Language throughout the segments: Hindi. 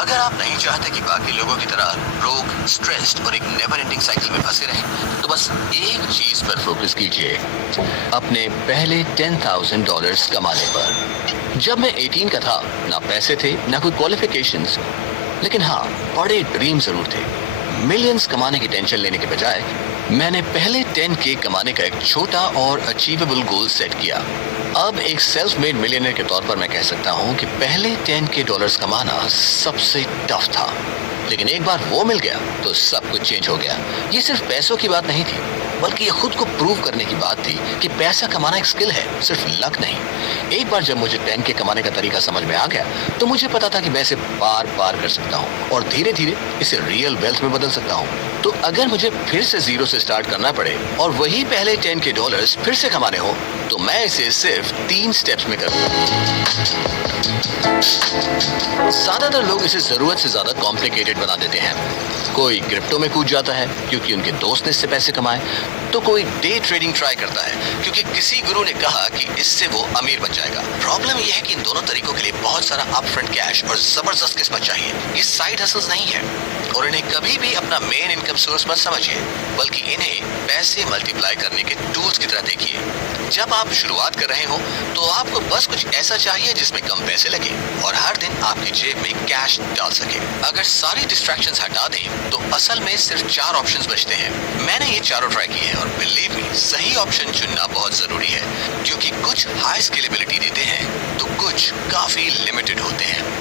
अगर आप नहीं चाहते कि बाकी लोगों की तरह ब्रोक, स्ट्रेस्ड और एक नेवर एंडिंग साइकिल में फंसे रहें, तो बस एक चीज पर फोकस कीजिए, अपने पहले $10,000 कमाने पर। जब मैं 18 का था, ना पैसे थे, ना कोई क्वालिफिकेशंस, लेकिन हाँ, बड़े ड्रीम जरूर थे। मिलियंस कमाने की टेंशन लेने के बजाय मैंने पहले 10K कमाने का एक छोटा और अचीवेबल गोल सेट किया। अब एक सेल्फ मेड मिलियनर के तौर पर मैं कह सकता हूँ कि पहले $10K कमाना सबसे टफ था, लेकिन एक बार वो मिल गया तो सब कुछ चेंज हो गया। ये सिर्फ पैसों की बात नहीं थी, बल्कि ये खुद को प्रूव करने की बात थी कि पैसा कमाना एक स्किल है, सिर्फ लक नहीं। एक बार जब मुझे 10K कमाने का तरीका समझ में आ गया तो मुझे पता था कि मैं इसे बार बार कर सकता हूँ और धीरे धीरे इसे रियल वेल्थ में बदल सकता हूँ। तो अगर मुझे फिर से जीरो से स्टार्ट करना पड़े और वही पहले $10K फिर से कमाने हो, तो मैं इसे सिर्फ 3 स्टेप्स में करूँगा। ज्यादातर लोग इसे जरूरत से ज्यादा कॉम्प्लिकेटेड बना देते हैं। कोई क्रिप्टो में कूद जाता है क्योंकि उनके दोस्त ने इससे पैसे कमाए, तो कोई डे ट्रेडिंग ट्राई करता है क्योंकि किसी गुरु ने कहा कि इससे वो अमीर बन जाएगा। प्रॉब्लम यह है कि इन दोनों तरीकों के लिए बहुत सारा अपफ्रंट कैश और जबरदस्त किस्मत चाहिए। ये साइड हसल्स नहीं है और इन्हें कभी भी अपना मेन इनकम सोर्स मत समझिए, बल्कि इन्हें पैसे मल्टीप्लाई करने के टूल्स की तरह देखिए। जब आप शुरुआत कर रहे हो तो आपको बस कुछ ऐसा चाहिए जिसमें कम पैसे लगे और हर दिन आपकी जेब में कैश डाल सके। अगर सारी डिस्ट्रैक्शंस हटा दें तो असल में सिर्फ 4 ऑप्शंस बचते हैं। मैंने ये चारों ट्राई किए हैं और बिलीव मी, सही ऑप्शन चुनना बहुत जरूरी है, क्योंकि कुछ हाई स्केलेबिलिटी देते हैं तो कुछ काफी लिमिटेड होते हैं।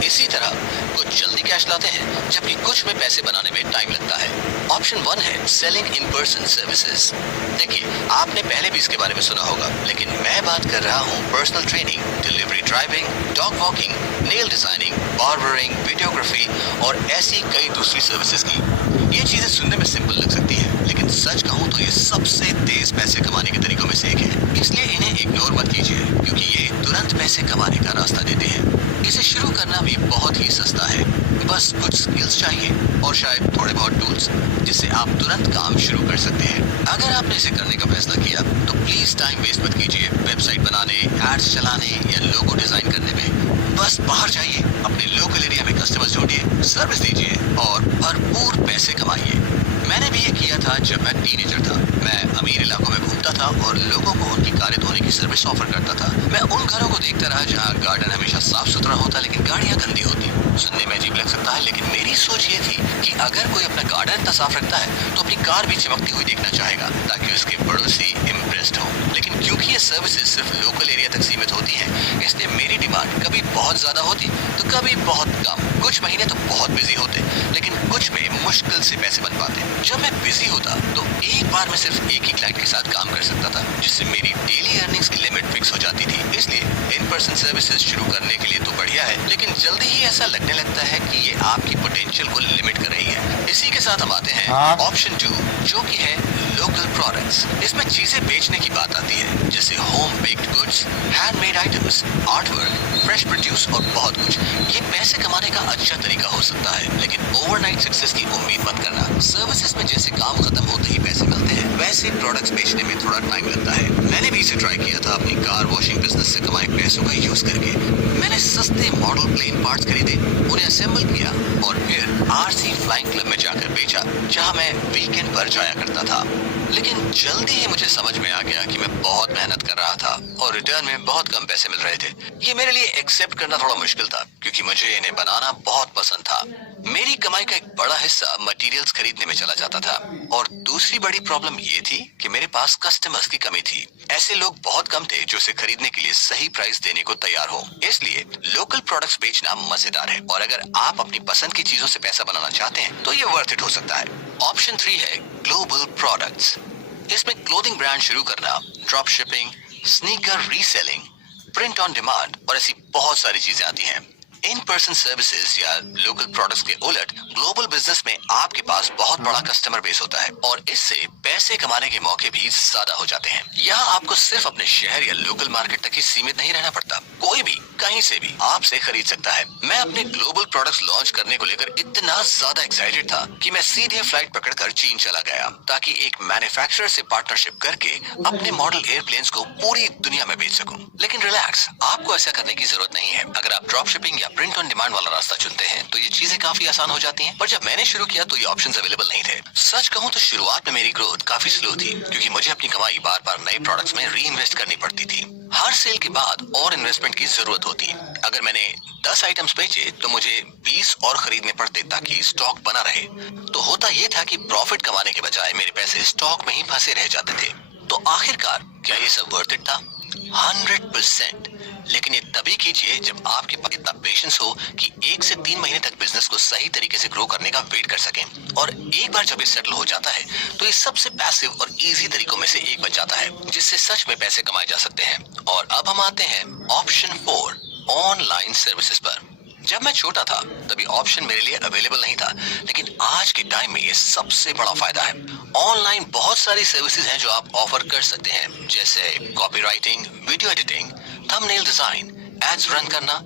इसी तरह कुछ जल्दी कैश लाते हैं जबकि कुछ में पैसे बनाने में टाइम लगता है। ऑप्शन 1 है सेलिंग इन पर्सन सर्विसेज। देखिए, आपने पहले भी इसके बारे में सुना होगा, लेकिन मैं बात कर रहा हूँ personal training, delivery driving, dog walking, nail designing, barbering, videography और ऐसी कई दूसरी सर्विसेज की। ये चीजें सुनने में सिंपल लग सकती है, लेकिन सच कहूँ तो ये सबसे तेज पैसे कमाने के तरीकों में से एक है। इसलिए इन्हें इग्नोर मत कीजिए, क्योंकि ये तुरंत पैसे कमाने का रास्ता देते हैं। इसे शुरू करना भी बहुत ही सस्ता है, बस कुछ स्किल्स चाहिए और शायद थोड़े बहुत टूल्स, जिससे आप तुरंत काम शुरू कर सकते हैं। अगर आपने इसे करने का फैसला किया तो प्लीज टाइम वेस्ट मत कीजिए वेबसाइट बनाने, एड्स चलाने या लोगो डिजाइन करने में। बस बाहर जाइए, अपने लोकल एरिया में कस्टमर्स ढूंढिए, सर्विस दीजिए और भरपूर पैसे कमाइए। मैंने भी ये किया था जब मैं टीनेजर था। मैं अमीर इलाकों में घूमता था और लोगों को उनकी कारें धोने की सर्विस ऑफर करता था। मैं उन घरों को देखता रहा जहाँ गार्डन हमेशा साफ सुथरा होता लेकिन गाड़ियाँ गंदी होती। सुनने में अजीब लग सकता है, लेकिन मेरी सोच ये थी कि अगर कोई अपना गार्डन इतना साफ रखता है तो अपनी कार भी चमकती हुई देखना चाहेगा ताकि उसके पड़ोसी इम्प्रेस्ड हो। लेकिन क्योंकि ये सर्विसेज सिर्फ लोकल एरिया तक सीमित होती हैं, इसलिए मेरी डिमांड कभी बहुत ज्यादा होती तो कभी बहुत कम। कुछ महीने तो बहुत बिजी होते, लेकिन कुछ में मुश्किल से पैसे बन पाते। जब मैं बिजी होता तो एक बार में सिर्फ एक ही क्लाइंट के साथ काम कर सकता था, जिससे मेरी डेली अर्निंग्स की लिमिट फिक्स हो जाती थी। इसलिए इन पर्सन सर्विसेज शुरू करने के लिए तो बढ़िया है, लेकिन जल्दी ही ऐसा लगने लगता है कि ये आपकी पोटेंशियल को लिमिट कर रही है। इसी के साथ हम आते हैं ऑप्शन 2, जो कि है लोकल प्रोडक्ट्स। इसमें चीजें बेचने की बात आती है, जैसे home baked goods, handmade items, art work, fresh produce और बहुत कुछ। ये पैसे कमाने का अच्छा तरीका हो सकता है, लेकिन ओवरनाइट सक्सेस की उम्मीद मत करना। सर्विसेज में जैसे काम खत्म होते ही पैसे मिलते हैं, वैसे प्रोडक्ट्स बेचने में थोड़ा टाइम लगता है। मैंने भी इसे ट्राई किया था अपनी कार वॉशिंग बिजनेस से कमाए पैसों का यूज करके। मैंने सस्ते मॉडल प्लेन पार्ट्स खरीदे, उन्हें असेंबल किया और फिर आरसी फ्लाइंग क्लब में जाकर बेचा, जहां मैं वीकेंड पर जाया करता था। लेकिन जल्दी ही मुझे समझ में आ गया कि मैं बहुत मेहनत कर रहा था और रिटर्न में बहुत कम पैसे मिल रहे थे। ये मेरे लिए एक्सेप्ट करना थोड़ा मुश्किल था, क्योंकि मुझे इन्हें बनाना बहुत पसंद था। मेरी कमाई का एक बड़ा हिस्सा मटेरियल्स खरीदने में चला जाता था और दूसरी बड़ी प्रॉब्लम ये थी कि मेरे पास कस्टमर्स की कमी थी। ऐसे लोग बहुत कम थे जो इसे खरीदने के लिए सही प्राइस देने को तैयार हो। इसलिए लोकल प्रोडक्ट्स बेचना मजेदार है और अगर आप अपनी पसंद की चीजों से पैसा बनाना चाहते हैं तो ये वर्थ इट हो सकता है। ऑप्शन 3 है ग्लोबल प्रोडक्ट्स। इसमें क्लोथिंग ब्रांड शुरू करना, drop shipping, sneaker reselling, print on demand और ऐसी बहुत सारी चीजें आती हैं। इन पर्सन सर्विसेज या लोकल प्रोडक्ट्स के उलट ग्लोबल बिजनेस में आपके पास बहुत बड़ा कस्टमर बेस होता है और इससे पैसे कमाने के मौके भी ज्यादा हो जाते हैं। यहाँ आपको सिर्फ अपने शहर या लोकल मार्केट तक ही सीमित नहीं रहना पड़ता, कोई भी कहीं से भी आपसे खरीद सकता है। मैं अपने ग्लोबल प्रोडक्ट्स लॉन्च करने को लेकर इतना ज्यादा एक्साइटेड था कि मैं सीधे फ्लाइट पकड़कर चीन चला गया ताकि एक मैन्युफैक्चरर से पार्टनरशिप करके अपने मॉडल एयरप्लेन्स को पूरी दुनिया में बेच सकूं। लेकिन रिलैक्स, आपको ऐसा करने की जरूरत नहीं है। अगर आप ड्रॉप शिपिंग या प्रिंट ऑन डिमांड वाला रास्ता चुनते हैं तो ये मुझे चीजें काफी आसान हो जाती हैं। पर जब मैंने शुरू किया तो ये ऑप्शंस अवेलेबल नहीं थे। सच कहूँ तो शुरुआत में मेरी ग्रोथ काफी स्लो थी, क्योंकि मुझे अपनी कमाई बार बार नए प्रोडक्ट्स में री इन्वेस्ट करनी पड़ती थी। हर सेल के बाद और इन्वेस्टमेंट की जरूरत होती। अगर मैंने 10 आइटम्स बेचे तो मुझे 20 और खरीदने पड़ते ताकि स्टॉक बना रहे। तो होता यह था कि प्रॉफिट कमाने के बजाय मेरे पैसे स्टॉक में ही फंसे रह जाते थे। तो आखिरकार क्या ये सब वर्थ इट था? 100%। लेकिन ये तभी कीजिए जब आपके पास इतना पेशेंस हो कि 1 से 3 महीने तक बिजनेस को सही तरीके से ग्रो करने का वेट कर सकें। और एक बार जब ये सेटल हो जाता है तो ये सबसे पैसिव और इजी तरीकों में से एक बन जाता है जिससे सच में पैसे कमाए जा सकते हैं। और अब हम आते हैं ऑप्शन 4, ऑनलाइन सर्विसेज पर। जब मैं छोटा था तभी ऑप्शन मेरे लिए अवेलेबल नहीं था, लेकिन आज के टाइम में ये सबसे बड़ा फायदा है। ऑनलाइन बहुत सारी सर्विसेज हैं जो आप ऑफर कर सकते हैं, जैसे copywriting, video editing, thumbnail design, ads run करना।